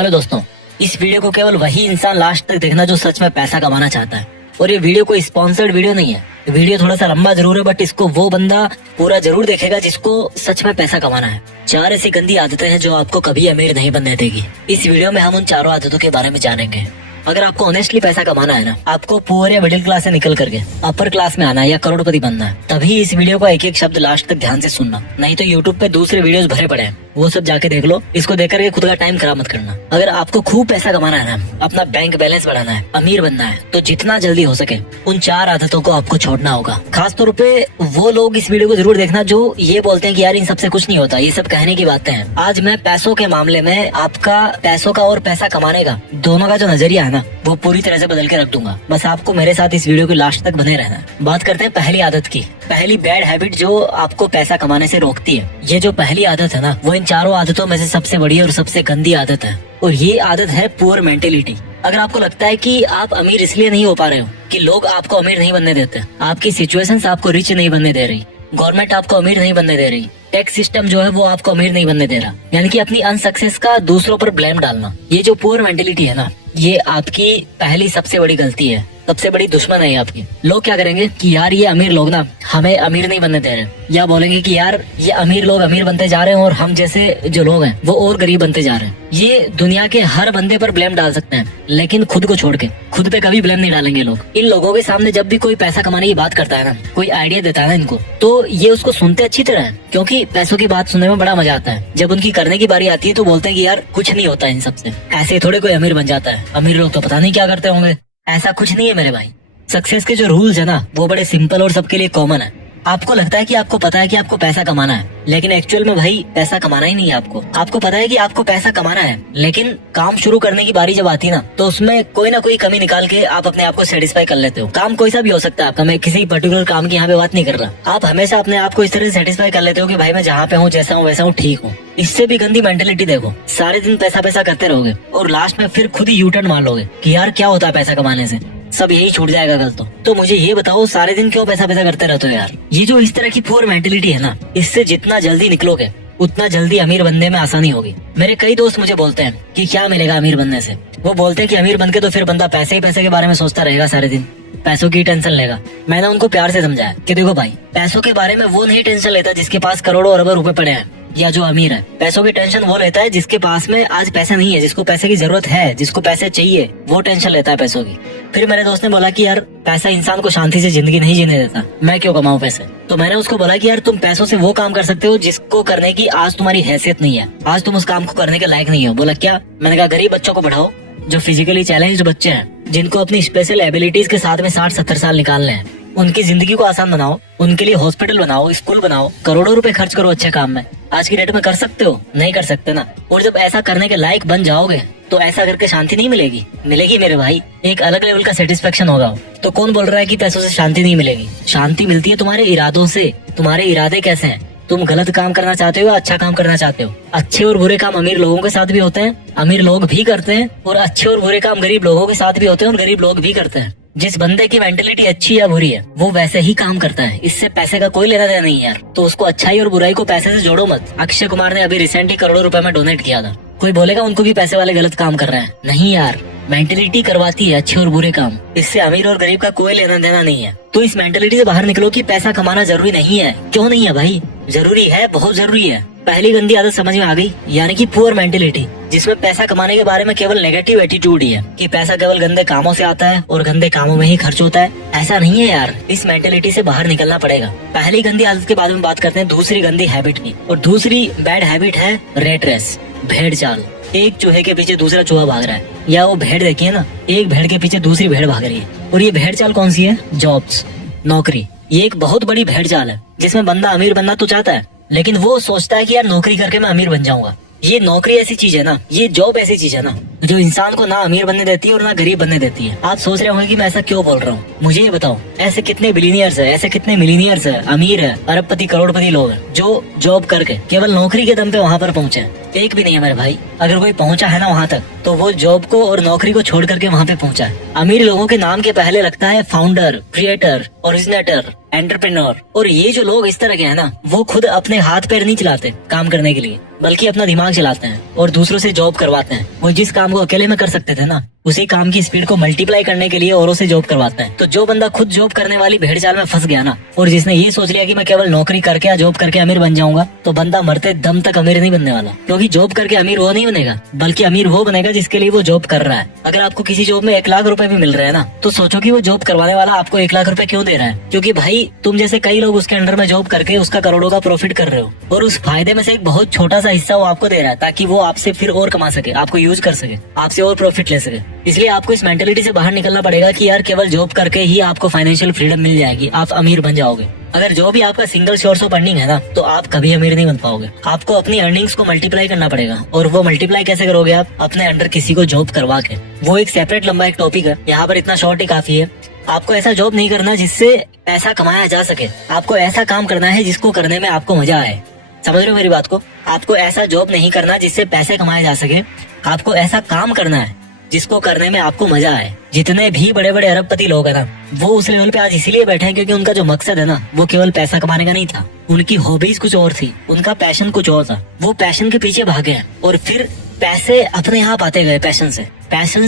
Hello दोस्तों, इस video को केवल वही इंसान लास्ट तक देखना जो सच में पैसा कमाना चाहता है। और ये वीडियो कोई स्पॉन्सर्ड वीडियो नहीं है। वीडियो थोड़ा सा लंबा जरूर है, बट इसको वो बंदा पूरा जरूर देखेगा जिसको सच में पैसा कमाना है। 4 ऐसी गंदी आदतें हैं जो आपको कभी अमीर नहीं बनने देगी। इस वीडियो में हम उन 4 आदतों के बारे में जानेंगे। अगर आपको ऑनेस्टली पैसा कमाना है ना, आपको पुअर या मिडिल क्लास से निकल करके अपर क्लास में आना है या करोड़पति बनना है, तभी इस वीडियो का एक एक शब्द लास्ट तक ध्यान से सुनना। नहीं तो यूट्यूब पे दूसरे वीडियोस भरे पड़े हैं, वो सब जाके देख लो। इसको देख करके खुद का टाइम खराब मत करना। अगर आपको खूब पैसा कमाना है ना, अपना बैंक बैलेंस बढ़ाना है, अमीर बनना है, तो जितना जल्दी हो सके उन 4 आदतों को आपको छोड़ना होगा। खास तौर पे वो लोग इस वीडियो को जरूर देखना जो ये बोलते हैं कि यार इन सबसे कुछ नहीं होता, ये सब कहने की बातें हैं। आज मैं पैसों के मामले में आपका पैसों का और पैसा कमाने का दोनों का जो नजरिया है ना, वो पूरी तरह से बदल के रख दूंगा। बस आपको मेरे साथ इस वीडियो के लास्ट तक बने रहना है। बात करते हैं पहली आदत की। पहली बैड हैबिट जो आपको पैसा कमाने से रोकती है। ये जो पहली आदत है ना, वो इन 4 आदतों में से सबसे बड़ी और सबसे गंदी आदत है। और ये आदत है पुअर मेंटेलिटी। अगर आपको लगता है कि आप अमीर इसलिए नहीं हो पा रहे हो कि लोग आपको अमीर नहीं बनने देते, आपकी सिचुएशंस आपको रिच नहीं बनने दे रही, गवर्नमेंट आपको अमीर नहीं बनने दे रही, टैक्स सिस्टम जो है वो आपको अमीर नहीं बनने दे रहा, यानी कि अपनी अनसक्सेस का दूसरों पर ब्लेम डालना, ये जो पुअर मेंटेलिटी है ना, ये आपकी पहली सबसे बड़ी गलती है, सबसे बड़ी दुश्मन है आपकी। लोग क्या करेंगे कि यार ये अमीर लोग ना हमें अमीर नहीं बनने दे रहे, या बोलेंगे कि यार ये अमीर लोग अमीर बनते जा रहे हैं और हम जैसे जो लोग हैं वो और गरीब बनते जा रहे हैं। ये दुनिया के हर बंदे पर ब्लेम डाल सकते हैं, लेकिन खुद को छोड़ के खुद पे कभी ब्लेम नहीं डालेंगे लोग। इन लोगों के सामने जब भी कोई पैसा कमाने की बात करता है ना, कोई आइडिया देता है ना इनको, तो ये उसको सुनते अच्छी तरह है, क्योंकि पैसों की बात सुनने में बड़ा मजा आता है। जब उनकी करने की बारी आती है तो बोलते हैं कि यार कुछ नहीं होता इन सबसे, ऐसे थोड़े कोई अमीर बन जाता है, अमीर लोग तो पता नहीं क्या करते होंगे। ऐसा कुछ नहीं है मेरे भाई। सक्सेस के जो रूल्स है ना, वो बड़े सिंपल और सबके लिए कॉमन है। आपको लगता है कि आपको पता है कि आपको पैसा कमाना है, लेकिन एक्चुअल में भाई पैसा कमाना ही नहीं है आपको। आपको पता है कि आपको पैसा कमाना है, लेकिन काम शुरू करने की बारी जब आती है ना, तो उसमें कोई ना कोई कमी निकाल के आप अपने आप को सेटिस्फाई कर लेते हो। काम कोई सा भी हो सकता है आपका, मैं किसी पर्टिकुलर काम की यहाँ पे बात नहीं कर रहा। आप हमेशा अपने आप को इस तरह से सेटिस्फाई कर लेते हो कि भाई मैं जहाँ पे हूँ, जैसा हूँ वैसा हूँ, ठीक हूँ। इससे भी गंदी मेंटेलिटी देखो, सारे दिन पैसा पैसा करते रहोगे और लास्ट में फिर खुद ही यू टर्न मार लोगे कि यार क्या होता है पैसा कमाने से, सब यही छूट जाएगा कल तो मुझे ये बताओ सारे दिन क्यों पैसा पैसा करते रहते हो यार। ये जो इस तरह की पुअर मेंटेलिटी है ना, इससे जितना जल्दी निकलोगे उतना जल्दी अमीर बनने में आसानी होगी। मेरे कई दोस्त मुझे बोलते हैं कि क्या मिलेगा अमीर बनने से। वो बोलते हैं कि अमीर बनके तो फिर बंदा पैसे ही पैसे के बारे में सोचता रहेगा, सारे दिन पैसों की टेंशन लेगा। मैंने उनको प्यार से समझाया कि देखो भाई, पैसों के बारे में वो नहीं टेंशन लेता जिसके पास करोड़ों अरबों रुपए पड़े हैं या जो अमीर है। पैसों की टेंशन वो लेता है जिसके पास में आज पैसा नहीं है, जिसको पैसे की जरूरत है, जिसको पैसे चाहिए, वो टेंशन लेता है पैसों की। फिर मेरे दोस्त ने बोला कि यार पैसा इंसान को शांति से जिंदगी नहीं जीने देता, मैं क्यों कमाऊं पैसे। तो मैंने उसको बोला कि यार तुम पैसों से वो काम कर सकते हो जिसको करने की आज तुम्हारी हैसियत नहीं है, आज तुम उस काम को करने के लायक नहीं हो। बोला क्या? मैंने कहा गरीब बच्चों को पढ़ाओ, जो फिजिकली चैलेंज्ड बच्चे हैं, जिनको अपनी स्पेशल एबिलिटीज के साथ में 60-70 साल निकालने हैं, उनकी जिंदगी को आसान बनाओ, उनके लिए हॉस्पिटल बनाओ, स्कूल बनाओ, करोड़ों रुपए खर्च करो अच्छे काम में। आज की डेट में कर सकते हो? नहीं कर सकते ना। और जब ऐसा करने के लायक बन जाओगे तो ऐसा करके शांति नहीं मिलेगी, मिलेगी मेरे भाई, एक अलग लेवल का सेटिस्फेक्शन होगा। तो कौन बोल रहा है कि पैसों से शांति नहीं मिलेगी? शांति मिलती है तुम्हारे इरादों से। तुम्हारे इरादे कैसे हैं? तुम गलत काम करना चाहते हो या अच्छा काम करना चाहते हो? अच्छे और बुरे काम अमीर लोगों के साथ भी होते हैं, अमीर लोग भी करते हैं, और अच्छे और बुरे काम गरीब लोगों के साथ भी होते हैं और गरीब लोग भी करते हैं। जिस बंदे की मेंटेलिटी अच्छी या बुरी है वो वैसे ही काम करता है, इससे पैसे का कोई लेना देना नहीं यार। तो उसको अच्छाई और बुराई को पैसे से जोड़ो मत। अक्षय कुमार ने अभी रिसेंटली करोड़ों रुपए में डोनेट किया था। कोई बोलेगा उनको भी पैसे वाले गलत काम कर रहे हैं? नहीं यार, मेंटेलिटी करवाती है अच्छे और बुरे काम, इससे अमीर और गरीब का कोई लेना देना नहीं है। तो इस मेंटेलिटी से बाहर निकलो कि पैसा कमाना जरूरी नहीं है। क्यों नहीं है भाई? जरूरी है, बहुत जरूरी है। पहली गंदी आदत समझ में आ गई, यानी कि पुअर मेंटेलिटी, जिसमें पैसा कमाने के बारे में केवल नेगेटिव एटीट्यूड ही है कि पैसा केवल गंदे कामों से आता है और गंदे कामों में ही खर्च होता है। ऐसा नहीं है यार, इस मेंटेलिटी से बाहर निकलना पड़ेगा। पहली गंदी आदत के बाद में बात करते हैं दूसरी गंदी हैबिट की। और दूसरी बैड हैबिट है रेट रेस, भेड़ चाल। एक चूहे के पीछे दूसरा चूहा भाग रहा है, या वो भेड़ देखिए ना, एक भेड़ के पीछे दूसरी भेड़ भाग रही है। और ये भेड़ चाल कौन सी है? जॉब्स, नौकरी। ये एक बहुत बड़ी भेड़ चाल है जिसमें बंदा अमीर बनना तो चाहता है, लेकिन वो सोचता है कि यार नौकरी करके मैं अमीर बन जाऊंगा। ये नौकरी ऐसी चीज है ना, ये जॉब ऐसी चीज है ना, जो इंसान को ना अमीर बनने देती है और ना गरीब बनने देती है। आप सोच रहे होंगे कि मैं ऐसा क्यों बोल रहा हूँ। मुझे ये बताओ, ऐसे कितने बिलीनियर्स है, ऐसे कितने मिलीनियर्स है, अमीर है, अरबपति करोड़पति लोग हैं जो जॉब करके केवल नौकरी के दम पे वहाँ पर पहुंचे हैं। एक भी नहीं है मेरे भाई। अगर कोई पहुंचा है ना वहाँ तक, तो वो जॉब को और नौकरी को छोड़ करके वहाँ पे पहुंचा है। अमीर लोगों के नाम के पहले लगता है फाउंडर, क्रिएटर, ओरिजिनेटर, एंटरप्रेन्योर। और ये जो लोग इस तरह के हैं ना, वो खुद अपने हाथ पैर नहीं चलाते काम करने के लिए, बल्कि अपना दिमाग चलाते हैं और दूसरों से जॉब करवाते हैं। वो जिस काम को अकेले में कर सकते थे ना, उसी काम की स्पीड को मल्टीप्लाई करने के लिए औरों से जॉब करवाते हैं। तो जो बंदा खुद जॉब करने वाली भेड़ चाल में फंस गया ना, और जिसने ये सोच लिया कि मैं केवल नौकरी करके या जॉब करके अमीर बन जाऊंगा, तो बंदा मरते दम तक अमीर नहीं बनने वाला। क्योंकि जॉब करके अमीर वो नहीं बनेगा, बल्कि अमीर वो बनेगा जिसके लिए वो जॉब कर रहा है। अगर आपको किसी जॉब में 1 लाख रुपए भी मिल रहे हैं ना, तो सोचो कि वो जॉब करवाने वाला आपको 1 लाख रुपए क्यों दे रहा है। क्योंकि भाई तुम जैसे कई लोग उसके अंडर में जॉब करके उसका करोड़ों का प्रॉफिट कर रहे हो, और उस फायदे में से एक बहुत छोटा सा हिस्सा वो आपको दे रहा है, ताकि वो आपसे फिर और कमा सके, आपको यूज कर सके, आपसे और प्रॉफिट ले सके। इसलिए आपको इस मेंटेलिटी से बाहर निकलना पड़ेगा कि यार केवल जॉब करके ही आपको फाइनेंशियल फ्रीडम मिल जाएगी, आप अमीर बन जाओगे। अगर जो भी आपका सिंगल सोर्स ऑफ अर्निंग है ना, तो आप कभी अमीर नहीं बन पाओगे। आपको अपनी अर्निंग्स को मल्टीप्लाई करना पड़ेगा। और वो मल्टीप्लाई कैसे करोगे आप? अपने अंडर किसी को जॉब करवा के। वो एक सेपरेट लंबा एक टॉपिक है, यहाँ पर इतना शॉर्ट ही काफी है। आपको ऐसा जॉब नहीं करना जिससे पैसा कमाया जा सके, आपको ऐसा काम करना है जिसको करने में आपको मजा आए। समझ रहे हो मेरी बात को? आपको ऐसा जॉब नहीं करना जिससे पैसे कमाए जा सके, आपको ऐसा काम करना है जिसको करने में आपको मजा आए। जितने भी बड़े बड़े अरबपति लोग हैं ना, वो उस लेवल पे आज इसीलिए बैठे हैं क्योंकि उनका जो मकसद है ना, वो केवल पैसा कमाने का नहीं था। उनकी हॉबीज कुछ और थी, उनका पैशन कुछ और था। वो पैशन के पीछे भागे हैं और फिर पैसे अपने आप आते गए। पैशन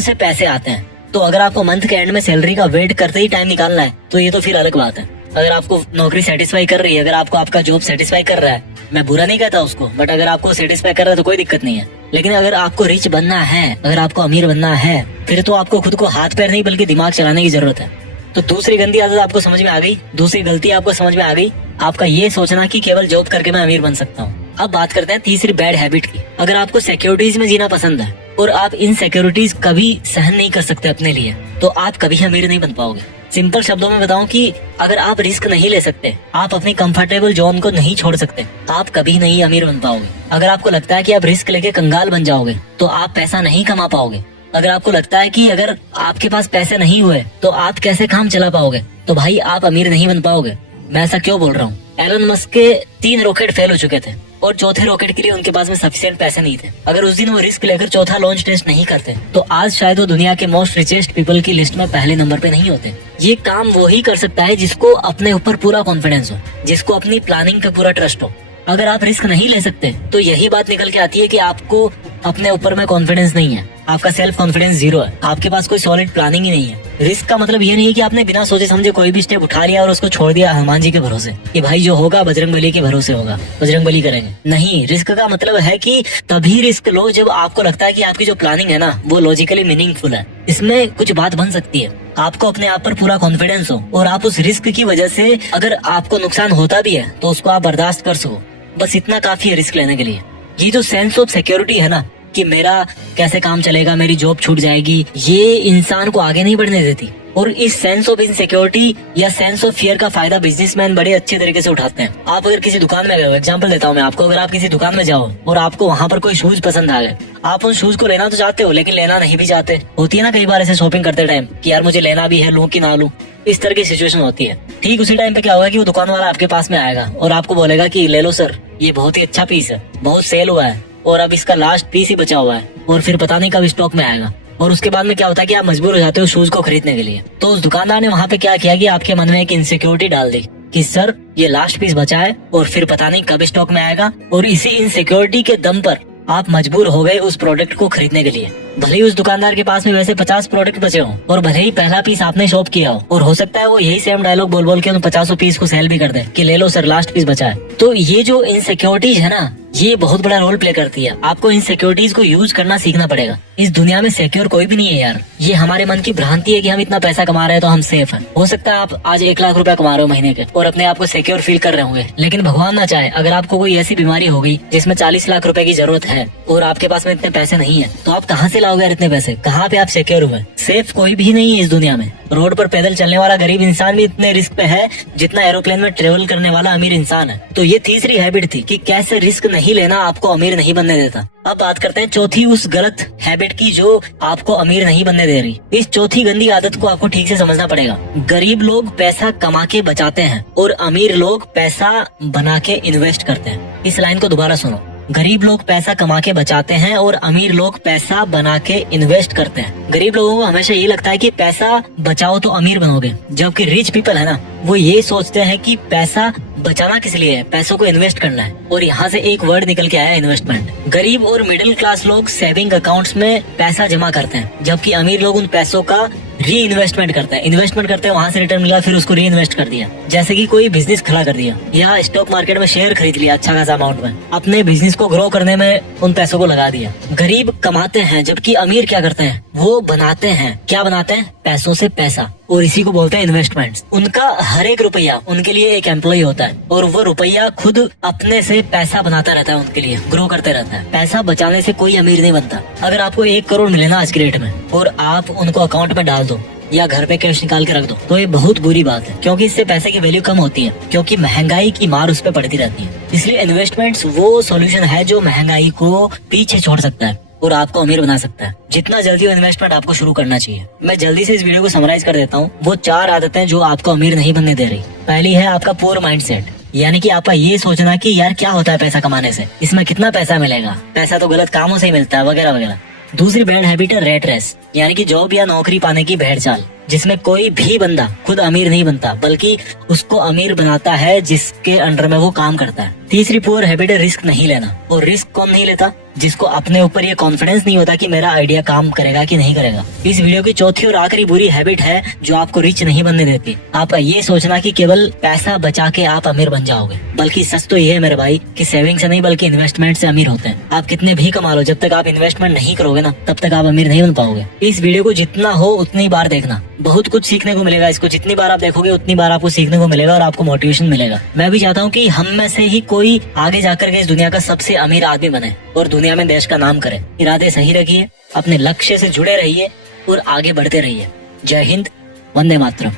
से पैसे आते हैं। तो अगर आपको मंथ के एंड में सैलरी का वेट करते ही टाइम निकालना है, तो ये तो फिर अलग बात है। अगर आपको नौकरी सेटिस्फाई कर रही है, अगर आपको आपका जॉब सेटिस्फाई कर रहा है, मैं बुरा नहीं कहता उसको, बट अगर आपको सेटिस्फाई कर रहा है तो कोई दिक्कत नहीं है। लेकिन अगर आपको रिच बनना है, अगर आपको अमीर बनना है, फिर तो आपको खुद को हाथ पैर नहीं बल्कि दिमाग चलाने की जरूरत है। तो दूसरी गंदी आदत आपको समझ में आ गई, दूसरी गलती आपको समझ में आ गई, आपका ये सोचना कि केवल जॉब करके मैं अमीर बन सकता हूँ। अब बात करते हैं तीसरी बैड हैबिट की। अगर आपको सिक्योरिटीज में जीना पसंद है और आप इनसिक्योरिटीज कभी सहन नहीं कर सकते अपने लिए, तो आप कभी अमीर नहीं बन पाओगे। सिंपल शब्दों में बताऊं कि अगर आप रिस्क नहीं ले सकते, आप अपनी कंफर्टेबल जोन को नहीं छोड़ सकते, आप कभी नहीं अमीर बन पाओगे। अगर आपको लगता है कि आप रिस्क लेके कंगाल बन जाओगे, तो आप पैसा नहीं कमा पाओगे। अगर आपको लगता है कि अगर आपके पास पैसे नहीं हुए तो आप कैसे काम चला पाओगे, तो भाई आप अमीर नहीं बन पाओगे। मैं ऐसा क्यों बोल रहा हूँ? एलन मस्क के 3 रॉकेट फेल हो चुके थे और चौथे रॉकेट के लिए उनके पास में सफिशिएंट पैसे नहीं थे। अगर उस दिन वो रिस्क लेकर चौथा लॉन्च टेस्ट नहीं करते, तो आज शायद वो दुनिया के मोस्ट रिचेस्ट पीपल की लिस्ट में पहले नंबर पे नहीं होते। ये काम वो ही कर सकता है जिसको अपने ऊपर पूरा कॉन्फिडेंस हो, जिसको अपनी प्लानिंग पे पूरा ट्रस्ट हो। अगर आप रिस्क नहीं ले सकते, तो यही बात निकल के आती है कि आपको अपने ऊपर में कॉन्फिडेंस नहीं है, आपका सेल्फ कॉन्फिडेंस 0 है, आपके पास कोई सॉलिड प्लानिंग ही नहीं है। रिस्क का मतलब ये नहीं है कि आपने बिना सोचे समझे कोई भी स्टेप उठा लिया और उसको छोड़ दिया हनुमान जी के भरोसे कि भाई जो होगा बजरंगबली के भरोसे होगा, बजरंगबली करेंगे। नहीं, रिस्क का मतलब है कि तभी रिस्क लो जब आपको लगता है कि आपकी जो प्लानिंग है ना, वो लॉजिकली मीनिंगफुल है, इसमें कुछ बात बन सकती है, आपको अपने आप पर पूरा कॉन्फिडेंस हो और आप उस रिस्क की वजह से अगर आपको नुकसान होता भी है तो उसको आप बर्दाश्त कर सको। बस इतना काफी है रिस्क लेने के लिए। ये जो सेंस ऑफ सिक्योरिटी है ना, कि मेरा कैसे काम चलेगा, मेरी जॉब छूट जाएगी, ये इंसान को आगे नहीं बढ़ने देती। और इस सेंस ऑफ इनसिक्योरिटी या सेंस ऑफ फियर का फायदा बिजनेसमैन बड़े अच्छे तरीके से उठाते हैं। आप अगर किसी दुकान में गए हो, एग्जांपल देता हूँ मैं आपको, अगर आप किसी दुकान में जाओ और आपको वहाँ पर कोई शूज पसंद आ गए, आप उन शूज को लेना तो चाहते हो लेकिन लेना नहीं भी चाहते। होती है ना कई बार ऐसे शॉपिंग करते टाइम कि यार मुझे लेना भी है, लूं कि ना लूं, इस तरह की सिचुएशन होती है। ठीक उसी टाइम पे क्या होगा कि वो दुकान वाला आपके पास में आएगा और आपको बोलेगा कि ले लो सर, ये बहुत ही अच्छा पीस है, बहुत सेल हुआ है और अब इसका लास्ट पीस ही बचा हुआ है और फिर पता नहीं कब स्टॉक में आएगा। और उसके बाद में क्या होता है कि आप मजबूर हो जाते हो शूज को खरीदने के लिए। तो उस दुकानदार ने वहाँ पे क्या किया कि आपके मन में एक इनसिक्योरिटी डाल दी कि सर ये लास्ट पीस बचा है और फिर पता नहीं कब स्टॉक में आएगा। और इसी इनसिक्योरिटी के दम पर आप मजबूर हो गए उस प्रोडक्ट को खरीदने के लिए। भले ही उस दुकानदार के पास में वैसे 50 प्रोडक्ट बचे हो और भले ही पहला पीस आपने शॉप किया हो, और हो सकता है वो यही सेम डायलॉग बोल बोल के उन 50 पीस को सेल भी कर दे कि ले लो सर लास्ट पीस बचा है। तो ये जो इनसिक्योरिटीज है ना, ये बहुत बड़ा रोल प्ले करती है। आपको इन सिक्योरिटीज को यूज करना सीखना पड़ेगा। इस दुनिया में सिक्योर कोई भी नहीं है यार। ये हमारे मन की भ्रांति है कि हम इतना पैसा कमा रहे हैं तो हम सेफ हैं। हो सकता है आप आज 1 लाख रुपया कमा रहे हो महीने के और अपने आप को सिक्योर फील कर रहे होंगे, लेकिन भगवान ना चाहे अगर आपको कोई ऐसी बीमारी हो गई जिसमें 40 लाख रुपए की जरूरत है और आपके पास में इतने पैसे नहीं है, तो आप कहाँ से लाओगे इतने पैसे? कहाँ पे आप सिक्योर हुए? सेफ कोई भी नहीं है इस दुनिया में। रोड पर पैदल चलने वाला गरीब इंसान भी इतने रिस्क पे है जितना एरोप्लेन में ट्रेवल करने वाला अमीर इंसान है। तो ये तीसरी हैबिट थी कि कैसे रिस्क नहीं लेना आपको अमीर नहीं बनने देता। अब बात करते हैं चौथी उस गलत हैबिट की जो आपको अमीर नहीं बनने दे रही। इस चौथी गंदी आदत को आपको ठीक से समझना पड़ेगा। गरीब लोग पैसा कमा के बचाते हैं और अमीर लोग पैसा बना के इन्वेस्ट करते हैं। इस लाइन को दोबारा सुनो। गरीब लोग पैसा कमा के बचाते हैं और अमीर लोग पैसा बना के इन्वेस्ट करते हैं। गरीब लोगों को हमेशा ये लगता है कि पैसा बचाओ तो अमीर बनोगे, जबकि रिच पीपल है ना, वो ये सोचते हैं कि पैसा बचाना किस लिए है, पैसों को इन्वेस्ट करना है। और यहाँ से एक वर्ड निकल के आया, इन्वेस्टमेंट। गरीब और मिडिल क्लास लोग सेविंग अकाउंट्स में पैसा जमा करते हैं, जबकि अमीर लोग उन पैसों का री इन्वेस्टमेंट करते हैं। इन्वेस्टमेंट करते हैं, वहाँ से रिटर्न मिला, फिर उसको री इन्वेस्ट कर दिया। जैसे कि कोई बिजनेस खड़ा कर दिया या स्टॉक मार्केट में शेयर खरीद लिया अच्छा खासा अमाउंट में, अपने बिजनेस को ग्रो करने में उन पैसों को लगा दिया। गरीब कमाते हैं, जबकि अमीर क्या करते हैं, वो बनाते हैं। क्या बनाते हैं? पैसों से पैसा, और इसी को बोलते हैं इन्वेस्टमेंट्स। उनका हर एक रुपया उनके लिए एक एम्प्लॉय होता है, और वो रुपया खुद अपने से पैसा बनाता रहता है, उनके लिए ग्रो करते रहता है। पैसा बचाने से कोई अमीर नहीं बनता। अगर आपको 1 करोड़ मिले ना आज की डेट में, और आप उनको अकाउंट में डाल दो या घर पे कैश निकाल के रख दो, तो ये बहुत बुरी बात है, क्योंकि इससे पैसे की वैल्यू कम होती है, क्योंकि महंगाई की मार उस पर पड़ती रहती है। इसलिए इन्वेस्टमेंट्स वो सॉल्यूशन है जो महंगाई को पीछे छोड़ सकता है और आपको अमीर बना सकता है। जितना जल्दी हो इन्वेस्टमेंट आपको शुरू करना चाहिए। मैं जल्दी से इस वीडियो को समराइज कर देता हूँ। वो 4 आदतें जो आपको अमीर नहीं बनने दे रही। पहली है आपका पुअर माइंडसेट, यानी कि आपका ये सोचना कि यार क्या होता है पैसा कमाने से, इसमें कितना पैसा मिलेगा, पैसा तो गलत कामों से ही मिलता है, वगैरह वगैरह। दूसरी बैड हैबिट है रेट रेस, यानी कि जॉब या नौकरी पाने की भेड़ चाल, जिसमें कोई भी बंदा खुद अमीर नहीं बनता, बल्कि उसको अमीर बनाता है जिसके अंडर में वो काम करता है। तीसरी पुअर हैबिट है रिस्क नहीं लेना। और रिस्क कौन नहीं लेता? जिसको अपने ऊपर ये कॉन्फिडेंस नहीं होता कि मेरा आइडिया काम करेगा कि नहीं करेगा। इस वीडियो की चौथी और आखिरी बुरी हैबिट है जो आपको रिच नहीं बनने देती, आपका ये सोचना कि केवल पैसा बचा के आप अमीर बन जाओगे। बल्कि सच तो ये है मेरे भाई कि सेविंग से नहीं बल्कि इन्वेस्टमेंट से अमीर होते हैं। आप कितने भी कमा लो, जब तक आप इन्वेस्टमेंट नहीं करोगे ना, तब तक आप अमीर नहीं बन पाओगे। इस वीडियो को जितना हो उतनी बार देखना, बहुत कुछ सीखने को मिलेगा। इसको जितनी बार आप देखोगे उतनी बार आपको सीखने को मिलेगा और आपको मोटिवेशन मिलेगा। मैं भी चाहता हूँ कि हम में से ही कोई आगे जाकर के इस दुनिया का सबसे अमीर आदमी बने और दुनिया में देश का नाम करे। इरादे सही रखिए, अपने लक्ष्य से जुड़े रहिए और आगे बढ़ते रहिए। जय हिंद, वंदे मातरम।